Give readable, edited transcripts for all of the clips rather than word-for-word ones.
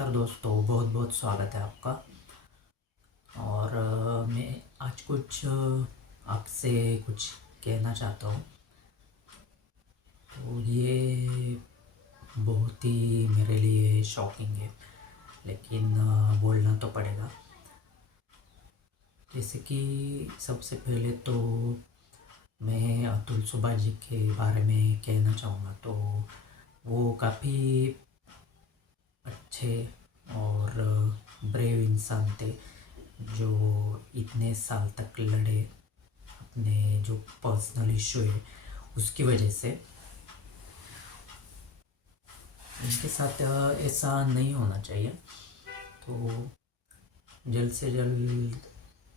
नमस्कार दोस्तों, बहुत बहुत स्वागत है आपका। और मैं आज कुछ आपसे कुछ कहना चाहता हूँ। तो ये बहुत ही मेरे लिए शॉकिंग है, लेकिन बोलना तो पड़ेगा। जैसे कि सबसे पहले तो मैं अतुल सुबह जी के बारे में कहना चाहूँगा। तो वो काफ़ी अच्छे और ब्रेव इंसान थे, जो इतने साल तक लड़े अपने जो पर्सनल इशू है उसकी वजह से। उनके साथ ऐसा नहीं होना चाहिए। तो जल्द से जल्द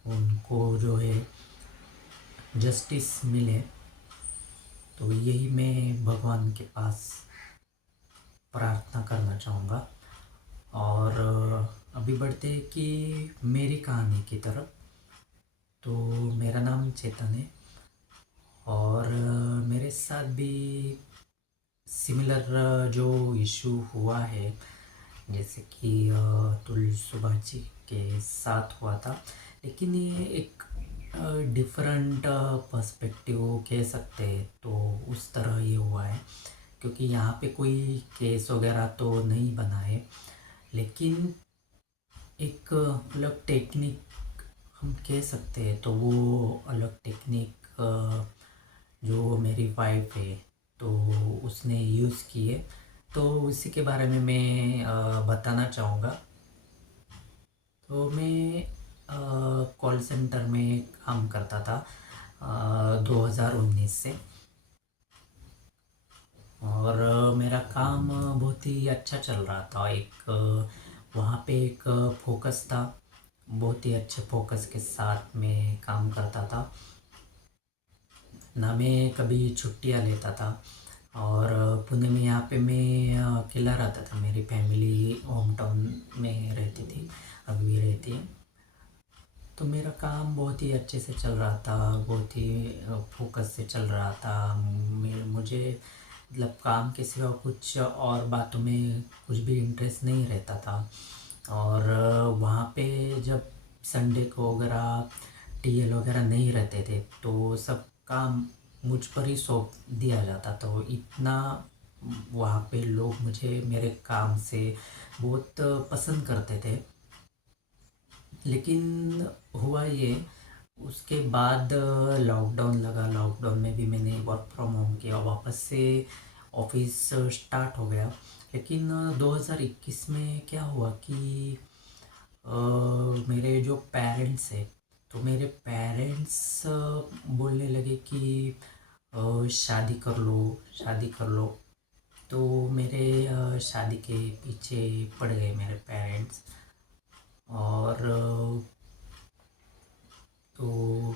उनको जो है जस्टिस मिले, तो यही मैं भगवान के पास प्रार्थना करना चाहूँगा। और अभी बढ़ते हैं कि मेरी कहानी की तरफ। तो मेरा नाम चेतन है और मेरे साथ भी सिमिलर जो इशू हुआ है, जैसे कि अतुल सुबह जी के साथ हुआ था। लेकिन ये एक डिफरेंट पर्सपेक्टिव कह सकते हैं, तो उस तरह ये हुआ है। क्योंकि यहाँ पे कोई केस वगैरह तो नहीं बना है, लेकिन एक अलग टेक्निक हम कह सकते हैं। तो वो अलग टेक्निक जो मेरी वाइफ है तो उसने यूज़ की है, तो उसी के बारे में मैं बताना चाहूँगा। तो मैं कॉल सेंटर में काम करता था 2019 से। और मेरा काम बहुत ही अच्छा चल रहा था। एक वहाँ पे एक फोकस था, बहुत ही अच्छे फोकस के साथ मैं काम करता था। ना मैं कभी छुट्टियाँ लेता था। और पुणे में यहाँ पे मैं अकेला रहता था। मेरी फैमिली होम टाउन में रहती थी, अभी भी रहती है। तो मेरा काम बहुत ही अच्छे से चल रहा था, बहुत ही फोकस से चल रहा था। मुझे मतलब काम के सिवा कुछ और बातों में कुछ भी इंटरेस्ट नहीं रहता था। और वहाँ पे जब संडे को वगैरह टीएल वगैरह नहीं रहते थे, तो सब काम मुझ पर ही सौंप दिया जाता। तो इतना वहाँ पे लोग मुझे मेरे काम से बहुत पसंद करते थे। लेकिन हुआ ये, उसके बाद लॉकडाउन लगा। लॉकडाउन में भी मैंने वर्क फ्रॉम होम किया, वापस से ऑफिस स्टार्ट हो गया। लेकिन 2021 में क्या हुआ कि मेरे जो पेरेंट्स हैं, तो मेरे पेरेंट्स बोलने लगे कि शादी कर लो, शादी कर लो। तो मेरे शादी के पीछे पड़ गए मेरे पेरेंट्स। और तो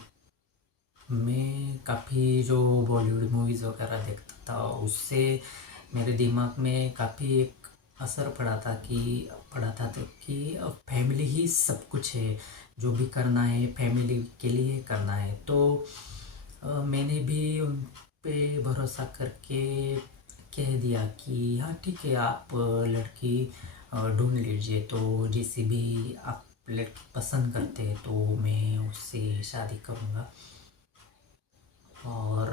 मैं काफ़ी जो बॉलीवुड मूवीज़ वगैरह देखता था, उससे मेरे दिमाग में काफ़ी एक असर पड़ा था तो कि फैमिली ही सब कुछ है। जो भी करना है फैमिली के लिए करना है। तो मैंने भी उन पे भरोसा करके कह दिया कि हाँ ठीक है, आप लड़की ढूंढ लीजिए। तो जैसे भी आप लड़की पसंद करते हैं तो मैं उससे शादी करूँगा। और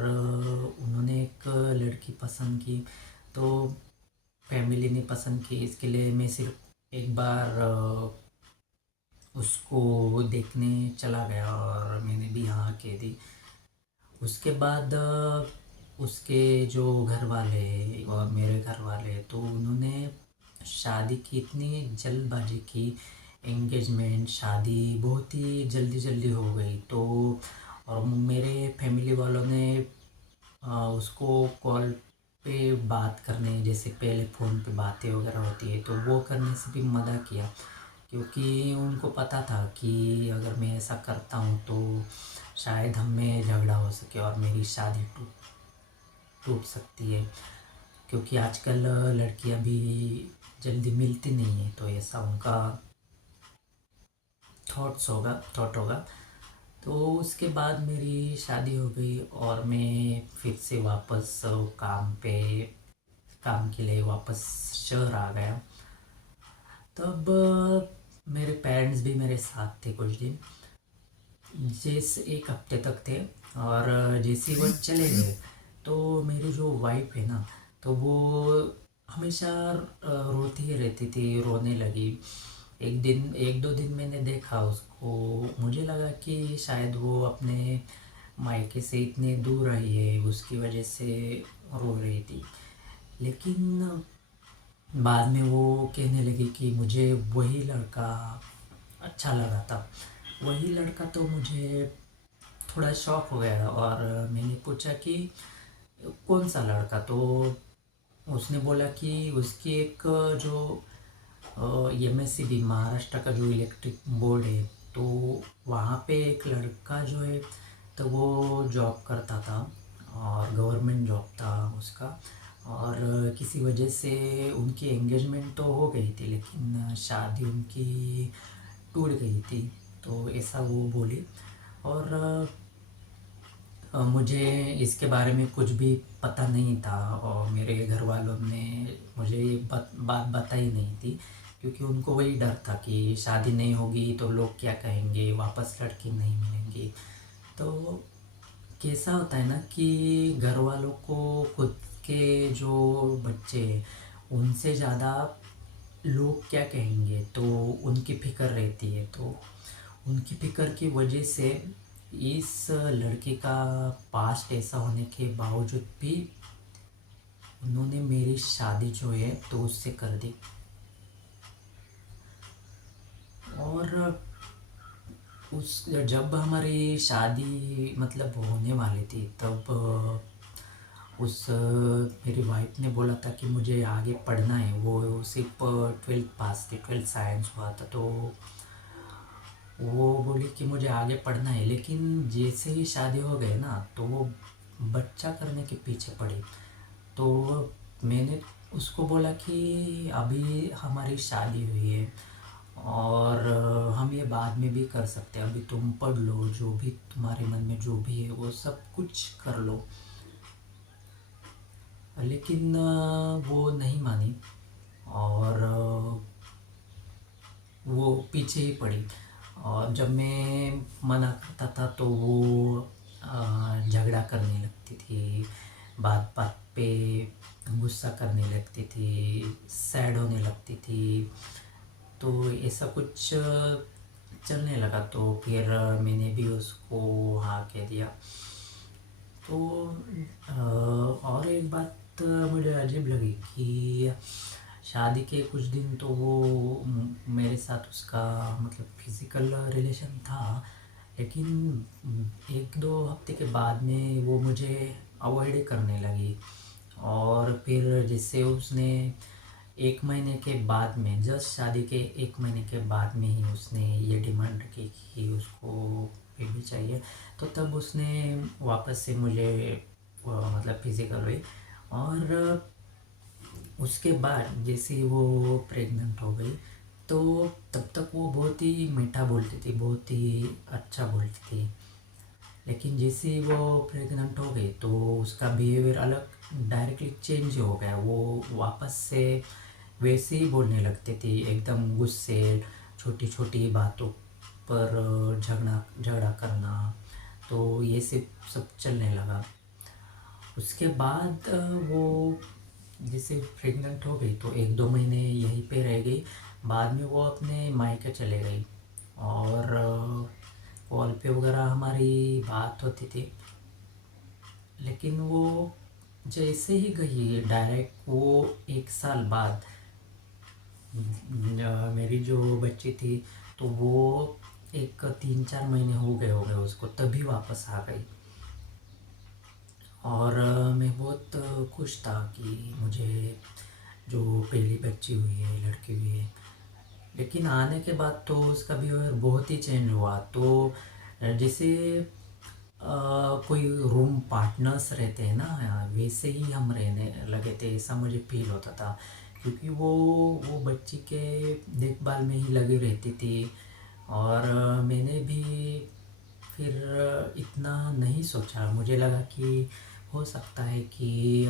उन्होंने एक लड़की पसंद की। तो फैमिली ने पसंद की, इसके लिए मैं सिर्फ एक बार उसको देखने चला गया और मैंने भी हाँ कह दी। उसके बाद उसके जो घर वाले और मेरे घर वाले, तो उन्होंने शादी की इतनी जल्दबाजी की। एंगेजमेंट शादी बहुत ही जल्दी जल्दी हो गई। तो और मेरे फैमिली वालों ने उसको कॉल पे बात करने, जैसे पहले फ़ोन पे बातें वगैरह होती है, तो वो करने से भी मना किया। क्योंकि उनको पता था कि अगर मैं ऐसा करता हूँ तो शायद हम में झगड़ा हो सके और मेरी शादी टूट टूट सकती है। क्योंकि आजकल लड़कियां भी जल्दी मिलती नहीं है, तो ऐसा उनका थॉट होगा। तो उसके बाद मेरी शादी हो गई और मैं फिर से वापस काम के लिए वापस शहर आ गया। तब मेरे पेरेंट्स भी मेरे साथ थे कुछ दिन, जैसे एक हफ्ते तक थे। और जैसे ही वो चले गए तो मेरी जो वाइफ है ना, तो वो हमेशा रोती ही रहती थी, रोने लगी। एक दिन, एक दो दिन मैंने देखा उसको, मुझे लगा कि शायद वो अपने मायके से इतने दूर आई है, उसकी वजह से रो रही थी। लेकिन बाद में वो कहने लगी कि मुझे वही लड़का अच्छा लगा था। वही लड़का, तो मुझे थोड़ा शौक हो गया। और मैंने पूछा कि कौन सा लड़का, तो उसने बोला कि उसकी एक जो एमएससीबी महाराष्ट्र का जो इलेक्ट्रिक बोर्ड है, तो वहाँ पे एक लड़का जो है, तो वो जॉब करता था और गवर्नमेंट जॉब था उसका। और किसी वजह से उनकी एंगेजमेंट तो हो गई थी, लेकिन शादी उनकी टूट गई थी। तो ऐसा वो बोली। और मुझे इसके बारे में कुछ भी पता नहीं था, और मेरे घर वालों ने मुझे ये बात बताई नहीं थी, क्योंकि उनको वही डर था कि शादी नहीं होगी तो लोग क्या कहेंगे, वापस लड़की नहीं मिलेंगी। तो कैसा होता है ना कि घर वालों को खुद के जो बच्चे हैं, उनसे ज़्यादा लोग क्या कहेंगे, तो उनकी फिक्र रहती है। तो उनकी फिक्र की वजह से इस लड़के का पास्ट ऐसा होने के बावजूद भी उन्होंने मेरी शादी जो है तो उससे कर दी। और उस जब हमारी शादी मतलब होने वाली थी, तब मेरी वाइफ ने बोला था कि मुझे आगे पढ़ना है। वो सिर्फ 12th पास थी, 12th साइंस हुआ था। तो वो बोली कि मुझे आगे पढ़ना है, लेकिन जैसे ही शादी हो गई ना, तो वो बच्चा करने के पीछे पड़ी। तो मैंने उसको बोला कि अभी हमारी शादी हुई है, और हम ये बाद में भी कर सकते हैं। अभी तुम पढ़ लो, जो भी तुम्हारे मन में जो भी है वो सब कुछ कर लो। लेकिन वो नहीं मानी, और वो पीछे ही पड़ी। और जब मैं मना करता था तो वो झगड़ा करने लगती थी, बात बात पे गुस्सा करने लगती थी, सैड होने लगती थी। तो ऐसा कुछ चलने लगा। तो फिर मैंने भी उसको हाँ कह दिया। तो और एक बात मुझे अजीब लगी कि शादी के कुछ दिन तो वो मेरे साथ उसका मतलब फिज़िकल रिलेशन था, लेकिन एक दो हफ्ते के बाद में वो मुझे अवॉइड करने लगी। और फिर जिससे उसने 1 महीने के बाद में, जस्ट शादी के 1 महीने के बाद में ही उसने ये डिमांड रखी कि उसको बेबी चाहिए। तो तब उसने वापस से मुझे मतलब फिज़िकल हुई। और उसके बाद जैसे ही वो प्रेग्नेंट हो गई, तो तब तक वो बहुत ही मीठा बोलती थी, बहुत ही अच्छा बोलती थी। लेकिन जैसे ही वो प्रेग्नेंट हो गई तो उसका बिहेवियर अलग डायरेक्टली चेंज हो गया। वो वापस से वैसे ही बोलने लगती थी, एकदम गुस्से, छोटी छोटी बातों पर झगड़ा झगड़ा करना। तो ये सब चलने लगा। उसके बाद वो जैसे प्रेग्नेंट हो गई तो 1-2 महीने यहीं पे रह गई। बाद में वो अपने मायके चले गई। और कॉल पे वगैरह हमारी बात होती थी, लेकिन वो जैसे ही गई डायरेक्ट वो 1 साल बाद मेरी जो बच्ची थी, तो वो एक 3-4 महीने हो गए उसको, तभी वापस आ गई। और मैं बहुत खुश था कि मुझे जो पहली बच्ची हुई है, लड़की हुई है। लेकिन आने के बाद तो उसका बिहेवियर बहुत ही चेंज हुआ। तो जैसे कोई रूम पार्टनर्स रहते हैं ना, वैसे ही हम रहने लगे थे, ऐसा मुझे फील होता था। क्योंकि वो बच्ची के देखभाल में ही लगी रहती थी। और मैंने भी फिर इतना नहीं सोचा। मुझे लगा कि हो सकता है कि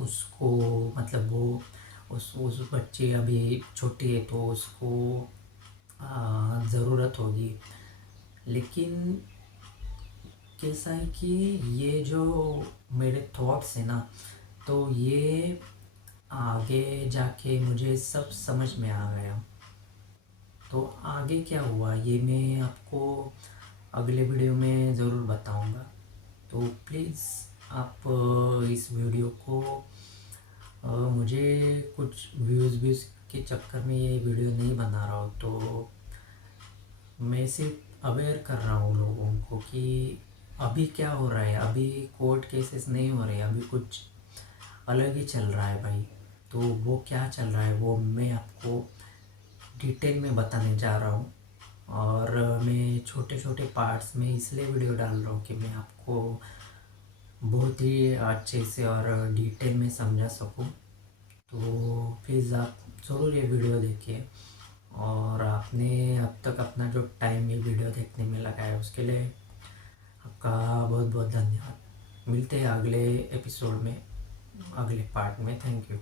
उसको मतलब वो उस बच्ची अभी छोटी है तो उसको ज़रूरत होगी। लेकिन कैसा है कि ये जो मेरे थॉट्स हैं ना, तो ये आगे जाके मुझे सब समझ में आ गया। तो आगे क्या हुआ ये मैं आपको अगले वीडियो में ज़रूर बताऊंगा। तो प्लीज़ आप इस वीडियो को मुझे कुछ व्यूज़ के चक्कर में ये वीडियो नहीं बना रहा हूँ, तो मैं सिर्फ अवेयर कर रहा हूँ लोगों को कि अभी क्या हो रहा है। अभी कोर्ट केसेस नहीं हो रहे, अभी कुछ अलग ही चल रहा है भाई। तो वो क्या चल रहा है वो मैं आपको डिटेल में बताने जा रहा हूँ। और मैं छोटे छोटे पार्ट्स में इसलिए वीडियो डाल रहा हूँ कि मैं आपको बहुत ही अच्छे से और डिटेल में समझा सकूँ। तो प्लीज़ आप ज़रूर ये वीडियो देखिए। और आपने अब तक अपना जो टाइम ये वीडियो देखने में लगाया उसके लिए आपका बहुत बहुत धन्यवाद। मिलते हैं अगले एपिसोड में, अगले पार्ट में। Thank you.